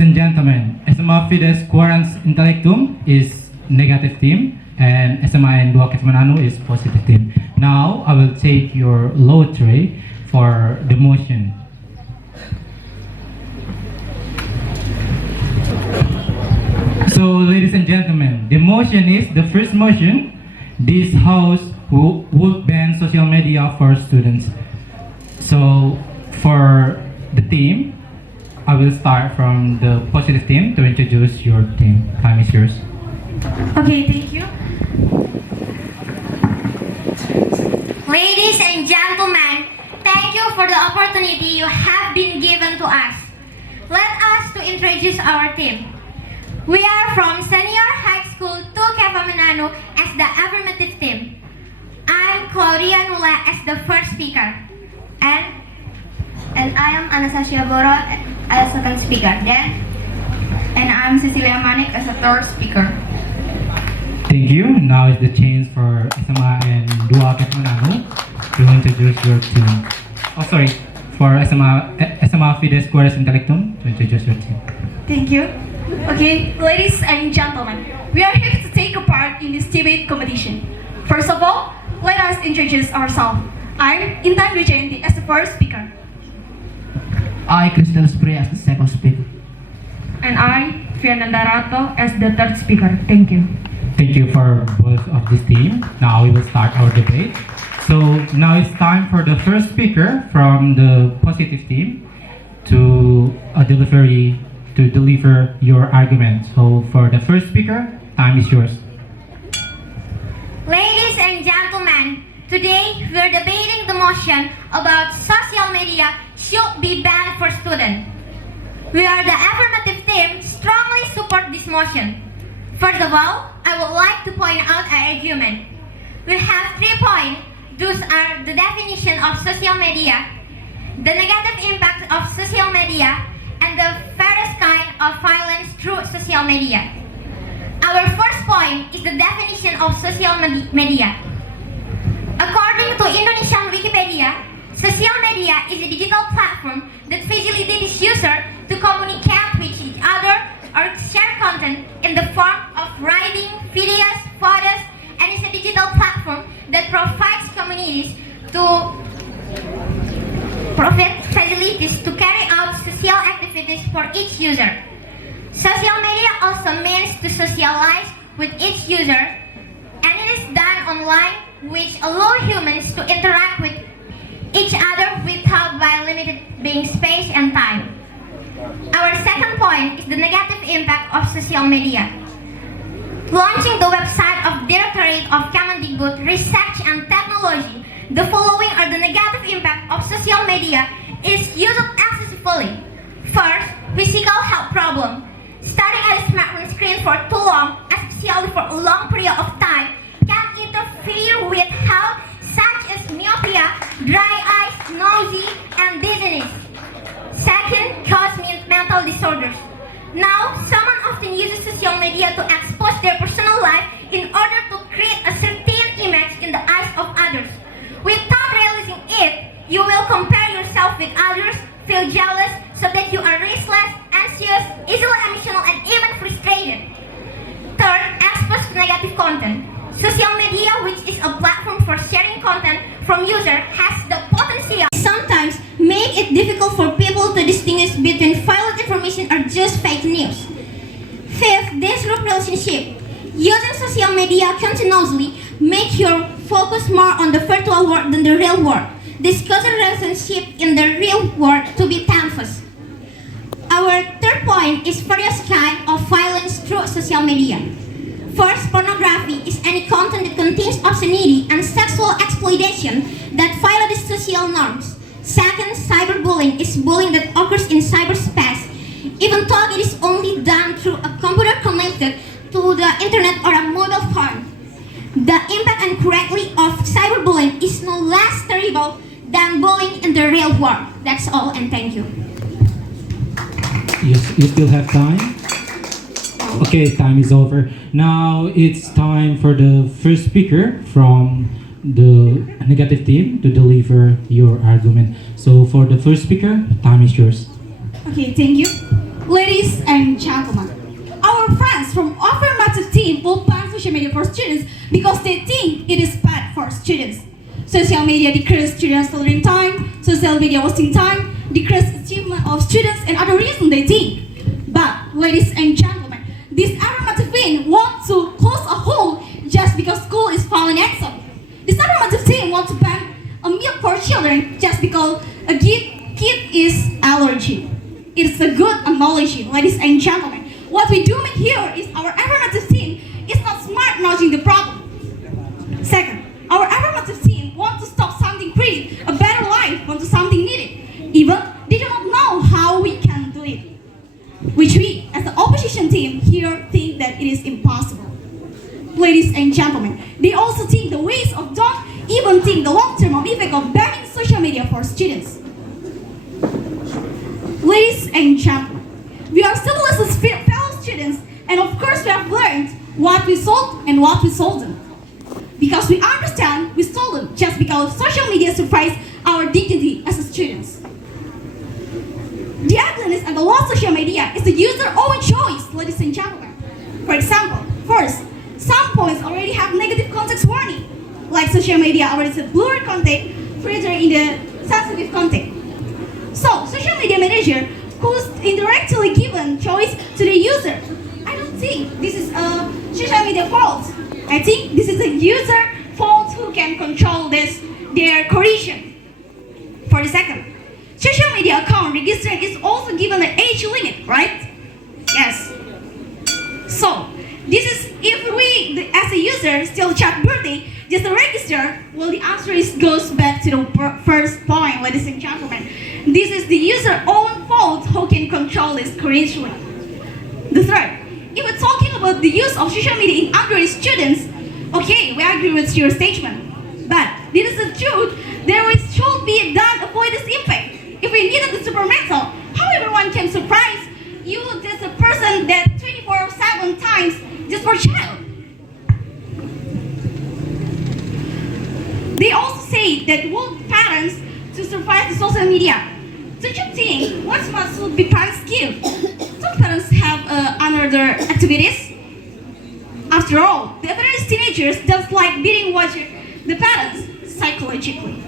ladies and gentlemen, SMA Fides Quorans Intellectum is negative team and SMAN Kefamenanu is positive team. Now I will take your low tray for the motion. So ladies and gentlemen, the motion is the first motion. This house would ban social media for students. So for the team, I will start from the positive team to introduce your team. Time is yours. Okay, thank you. Ladies and gentlemen, thank you for the opportunity you have been given to us. Let us to introduce our team. We are from Senior High School 2 Kefamenanu as the affirmative team. I'm Claudia Nula as the first speaker. And I am Anastasia Boro as second speaker. And I'm Cecilia Manik as a third speaker. Thank you. Now is the chance for SMA and Dua Kefamenanu to introduce your team. Oh, sorry, for SMA Fides Quorans Intellectum to introduce your team. Thank you. Okay, ladies and gentlemen, we are here to take a part in this debate competition. First of all, let us introduce ourselves. I'm Intan Dujayanti as the first speaker. I, Crystal Spray, as the second speaker. And I, Fiananda Rato, as the third speaker. Thank you. Thank you for both of this team. Now we will start our debate. So now it's time for the first speaker from the positive team to deliver your argument. So for the first speaker, time is yours. Ladies and gentlemen, today we are debating the motion about social media should be banned for students. We are the affirmative team strongly support this motion. First of all, I would like to point out our argument. We have 3 points. Those are the definition of social media, the negative impact of social media, and the various kind of violence through social media. Our first point is the definition of social media. According to Indonesian Wikipedia, social media is a digital platform that facilitates users to communicate with each other or share content in the form of writing, videos, photos, and is a digital platform that provides communities to provide facilities to carry out social activities for each user. Social media also means to socialize with each user, and it is done online, which allow humans to interact with each other without by limited being space and time. Our second point is the negative impact of social media. Launching the website of Directorate of Kemendikbud Research and Technology, the following are the negative impact of social media is used excessively. First, physical health problem. Staring at a smartphone screen for too long, especially for a long period of time, can interfere with health such as myopia, dry eyes, nausea, and dizziness. Second, cause mental disorders. Now, someone often uses social media to expose their personal life in order to create a certain image in the eyes of others. Without realizing it, you will compare yourself with others, feel jealous, so that you are restless, anxious, easily emotional, and even frustrated. Third, exposed to negative content. Social media, which is a platform for sharing content from users, has the potential sometimes make it difficult for people to distinguish between valid information or just fake news. Fifth, disrupt relationship. Using social media continuously make your focus more on the virtual world than the real world. Discuss a relationship in the real world to be painful. Our third point is various kind of violence through social media. First, pornography is any content that contains obscenity and sexual exploitation that violates social norms. Second, cyberbullying is bullying that occurs in cyberspace, even though it is only done through a computer connected to the internet or a mobile phone. The impact and correctly of cyberbullying is no less terrible than bullying in the real world. That's all, and thank you. You still have time? Okay, time is over. Now it's time for the first speaker from the negative team to deliver your argument. So for the first speaker, time is yours. Okay, thank you. Ladies and gentlemen, our friends from affirmative team will ban social media for students because they think it is bad for students. Social media decrease students' learning time, social media wasting time, decrease achievement of students, and other reasons they think. But, ladies and gentlemen, this affirmative team want to close a hole just because school is failing exam. This affirmative team want to ban a milk for children just because a kid is allergy. It's a good analogy, ladies and gentlemen. What we doing here is our affirmative team is not smart nudging the problem. Second, our affirmative team want to stop something pretty, a better life, want to something needed. Even they do not know how we can do it. Which we, as the opposition team here, think that it is impossible. Ladies and gentlemen, they also think the ways of don't even think the long-term effect of banning social media for students. Ladies and gentlemen, we are civilized fellow students, and of course we have learned what we sold and what we sold them. Because we understand we sold them just because social media surprised our dignity as students. The ugliness and the lost social media is the user's own choice, ladies and gentlemen. For example, first, some points already have negative context warning, like social media already said blurry content, filter in the sensitive content. So, social media manager who's indirectly given choice to the user. I don't think this is a social media fault. I think this is a user fault who can control their correction. For the second, social media account registering is also given an age limit, right? Yes. So, this is if we, as a user, still check birthday, just to register, well, the answer goes back to the first point, ladies and gentlemen. This is the user's own fault who can control this correctly. The third, if we're talking about the use of social media in underage students, okay, we agree with your statement. But this is the truth. There should be done avoid this impact. If we needed the supplemental, how everyone can surprise you as a person that 24/7 times just for child. They also say that want parents to survive the social media. Don't you think what must be parents give? Some parents have another activities. After all, the average teenagers just like beating the parents psychologically.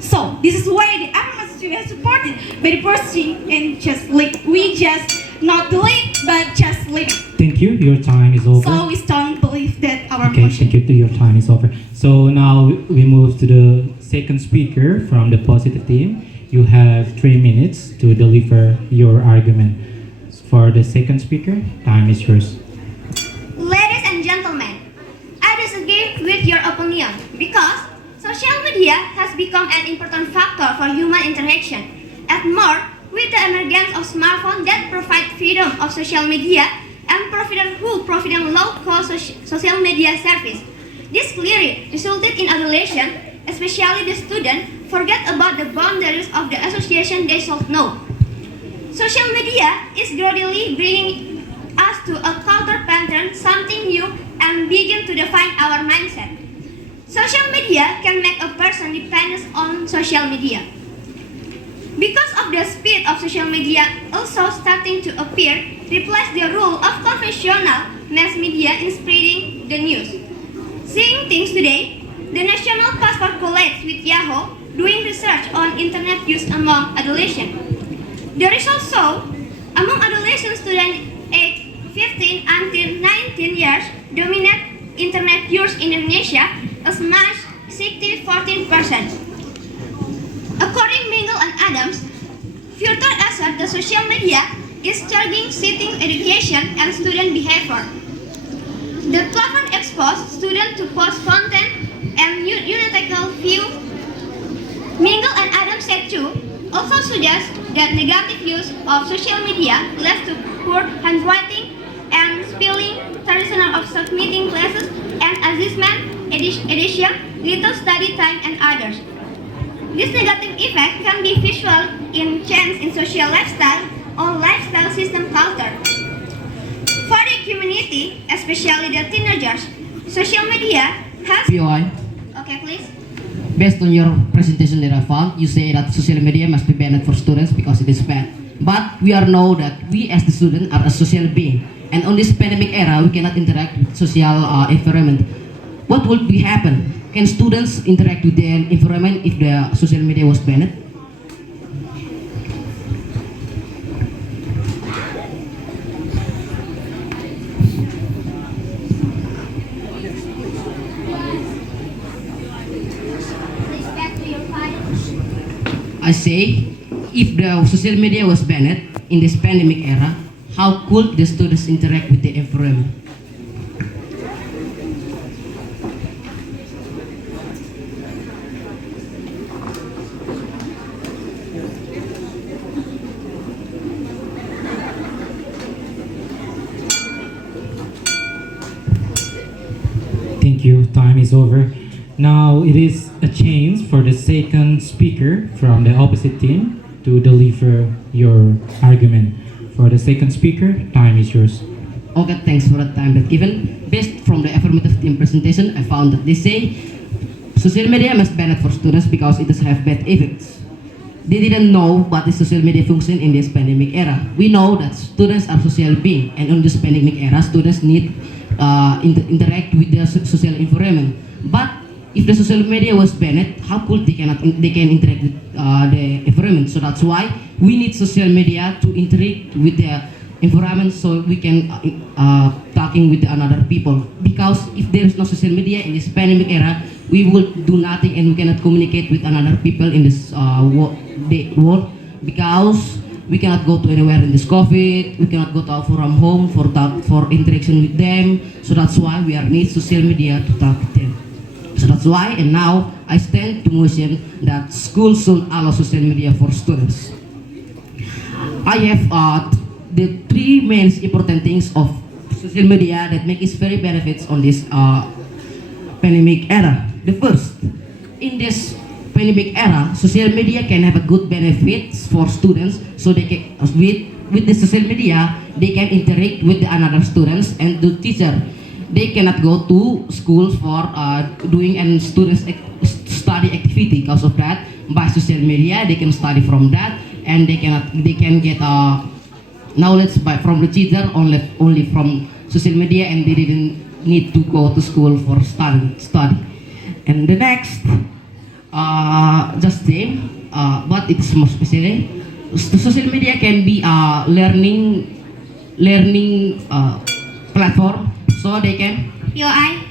So this is why the affirmative team has supported by the person and just like we just not believe but just live. Thank you. Your time is over. So we don't believe that our Okay, motion. thank you. Your time is over. So now we move to the second speaker from the positive team. You have 3 minutes to deliver your argument. For the second speaker, time is yours. Ladies and gentlemen, I disagree with your opinion because social media has become an important factor for human interaction. And more, with the emergence of smartphones that provide freedom of social media and provide low-cost social media service. This clearly resulted in adolescents, especially the students, forget about the boundaries of the association they should know. Social media is gradually bringing us to a culture pattern, something new, and begin to define our mindset. Social media can make a person dependent on social media. Because of the speed of social media also starting to appear, replace the role of conventional mass media in spreading the news. Seeing things today, the National Passport collects with Yahoo doing research on internet use among adolescents. The results show, among adolescent students aged 15 until 19 years, dominate internet use in Indonesia as much as 14%. According Mingle and Adams, further assert the social media is charging sitting education and student behavior. The platform exposes students to post content and unethical view. Mingle and Adams said too, also suggests that negative use of social media leads to poor handwriting and spelling, traditional of submitting classes and assessment, edition, little study time, and others. This negative effect can be visual in change in social lifestyle or lifestyle system culture. For the community, especially the teenagers, social media has... POI. Okay, please. Based on your presentation that I found, you say that social media must be banned for students because it is bad. But we are know that we as the student are a social being, and on this pandemic era, we cannot interact with social environment. What would be happen? Can students interact with their environment if the social media was banned? I say, if the social media was banned in this pandemic era, how could the students interact with the environment? Thank you. Time is over. Now it is a chance for the second speaker from the opposite team to deliver your argument. For the second speaker, time is yours. Okay, thanks for the time that given. Based from the affirmative team presentation, I found that they say social media must ban it for students because it does have bad effects. They didn't know what is social media function in this pandemic era. We know that students are social beings, and in this pandemic era, students need interact with their social environment. But if the social media was banned, how could they can interact with the environment? So that's why we need social media to interact with the environment, so we can talking with another people. Because if there is no social media in this pandemic era, we will do nothing and we cannot communicate with another people in this world. Because we cannot go to anywhere in this COVID. We cannot go to from home for interaction with them. So that's why we need social media to talk with them. So that's why, and now I stand to motion that schools should allow social media for students. I have the three main important things of social media that make its very benefits on this pandemic era. The first, in this pandemic era, social media can have a good benefits for students, so they can with the social media they can interact with the another students and the teacher. They cannot go to school for doing and students study activity. Because of that, by social media they can study from that, and they can get knowledge from the teacher only from social media, and they didn't need to go to school for study. And the next, just same, but it's more specially, social media can be a learning platform. So they can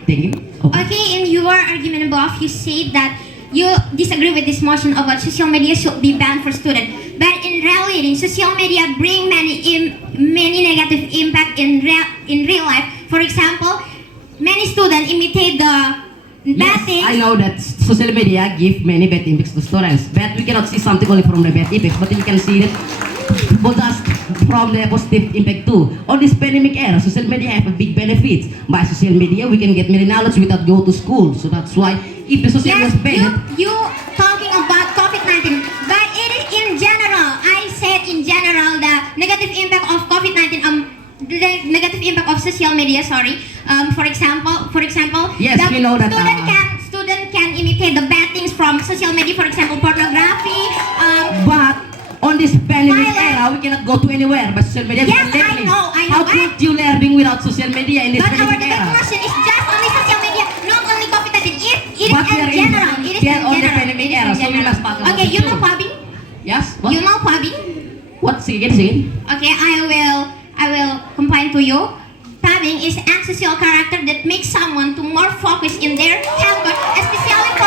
take it. Okay, in your argument above, you said that you disagree with this motion about social media should be banned for students. But in reality, social media bring many negative impact in real life. For example, many students imitate the bad things. I know that social media give many bad impacts to students, but we cannot see something only from the bad impacts, but we can see that both us from the positive impact too. On this pandemic era, social media have a big benefits. By social media, we can get many knowledge without go to school. So that's why, if the social media Yes, was banned, you talking about COVID-19, but it is in general. I said in general the negative impact of COVID-19. The negative impact of social media. Sorry. For example, yes, we know that. Student can imitate the bad things from social media. For example, pornography. But on this pandemic era, we cannot go to anywhere. But social media, Yes, we can learning. I know. How could you learning without social media in this But our pandemic debate era? question is just only social media, not only COVID-19. It But we is are in general. It is we are in on the general. pandemic It is era, in so we general. must talk about Okay, it you know too. pubbing? Yes. What? You know pubbing? What? Say again. Okay, I will combine to you. Pubbing is antisocial character that makes someone to more focus in their homework, especially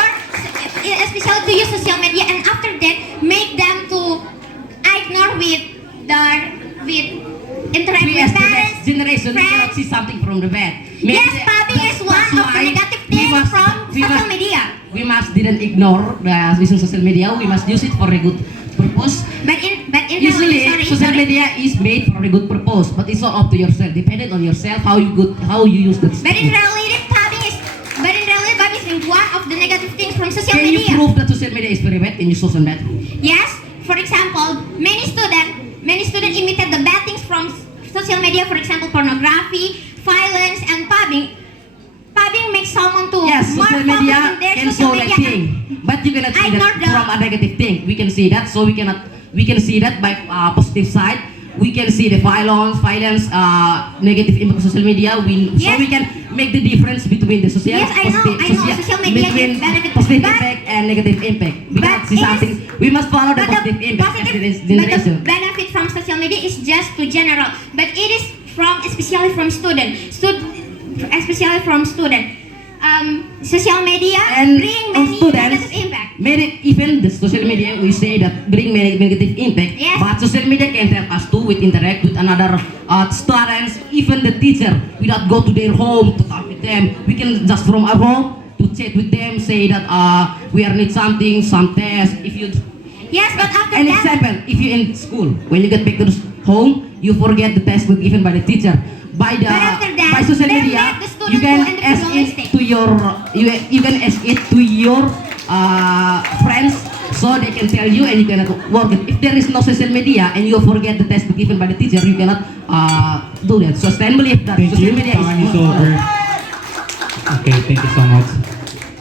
to use social media, and after that make them to ignore with interact We with as the parents. next generation, we cannot friends. see something from the bad. Yes, pubbing is one of the negative things from social media. We must didn't ignore the using social media. We must use it for a good purpose. But in Usually, reality, social media is made for a good purpose, but it's all up to yourself. Dependent on yourself how you use that. But in reality, pubbing is one of the negative things from social Can you media. prove that social media is very bad? Can you show some bad? Yes, for example, many students imitate the bad things from social media. For example, pornography, violence, and pubbing. Pubbing makes someone to Yes, more social focus media on their can social show that media. thing, but you cannot see Ignore that from a negative thing. We can see that, so we cannot we can see that by positive side. We can see the violence, negative impact of social media. So Yes. we can make the difference between the social, Yes, I know. Social media between gives benefit, positive but- impact and negative impact. Because but it's it something we must follow the positive impact as this but the generation. benefit from social media is just to general, but it is especially from student. Especially from student. Social media And bring on many students, negative impact. even the social media, we say that bring many negative impact. Yes. But social media can help us to interact with another students, even the teacher. We don't go to their home to talk with them. We can just from our home to chat with them, say that we are need something, some test. If you Yes, but after an that, example, if you in school, when you get back to the home, you forget the test given by the teacher. By But after that, by social then media, let the student you can go ask it individualistic. to you can ask it to your friends, so they can tell you and you cannot work it. If there is no social media and you forget the test given by the teacher, you cannot do that. So stand believe that Thank social you. media Time is is over. Okay, thank you so much.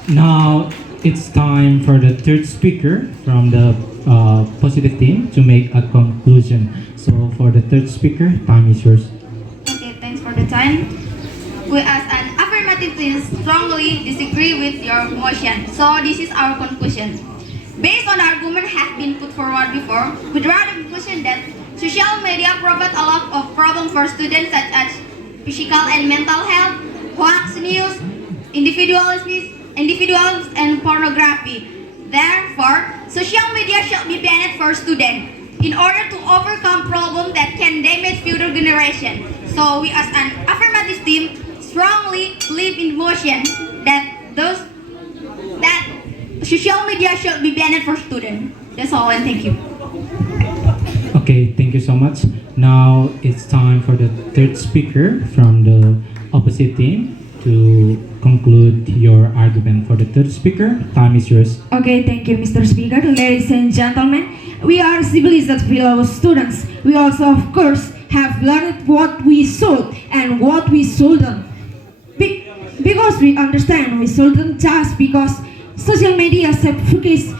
Now it's time for the third speaker from the positive team to make a conclusion. So for the third speaker, time is yours. Okay, thanks for the time. We as an affirmative team strongly disagree with your motion. So this is our conclusion. Based on the argument have been put forward before, we draw the conclusion that social media provide a lot of problems for students such as physical and mental health, hoax news, individuals and pornography. Therefore, social media should be banned for students in order to overcome problems that can damage future generations. So we as an affirmative team strongly believe in motion that social media should be banned for students. That's all, and thank you. Okay, thank you so much. Now it's time for the third speaker from the opposite team to conclude your argument. For the third speaker, time is yours. Okay, thank you, Mr. Speaker. Ladies and gentlemen, we are civilized fellow students. We also, of course, have learned what we should and what we shouldn't. Because we understand we shouldn't just because social media suffocates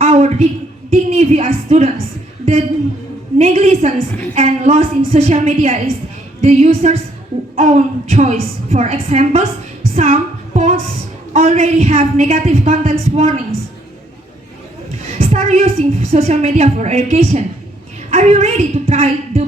our dignity as students. The negligence and loss in social media is the user's own choice. For example, some posts already have negative content warnings. Start using social media for education. Are you ready to try the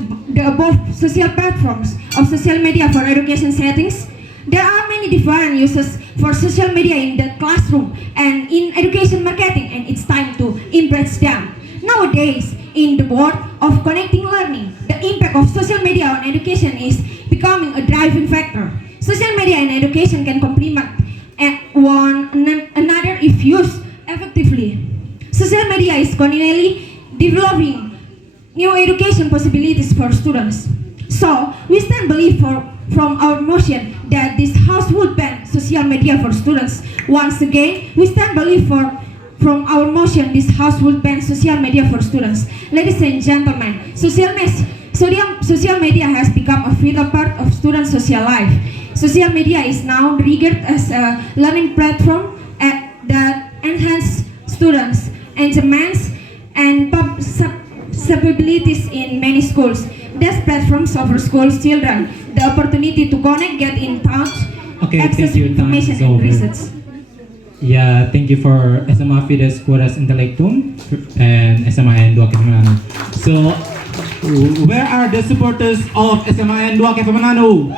above social platforms of social media for education settings? There are many different uses for social media in the classroom and in education marketing, and it's time to embrace them. Nowadays, in the world of connecting learning, the impact of social media on education is becoming a driving factor. Social media and education can complement one another if used effectively. Social media is continually developing new education possibilities for students. So, we stand believe from our motion that this House would ban social media for students. Once again, we stand believe from our motion this House would ban social media for students. Ladies and gentlemen, social media has become a vital part of students' social life. Social media is now regarded as a learning platform that enhances students' engagement and capabilities in many schools. These platforms offer school children the opportunity to connect, get in touch, Okay, access thank you. Time information is and over. research. Yeah, thank you for SMA Fides Kuras Intellectum and SMAN 2 Kefamenanu. So, where are the supporters of SMAN 2 Kefamenanu?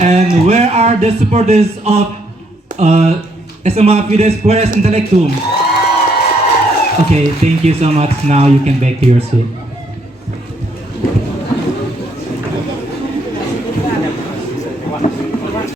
And where are the supporters of SMA Fides Kuras Intellectum? Okay, thank you so much. Now you can back to your seat.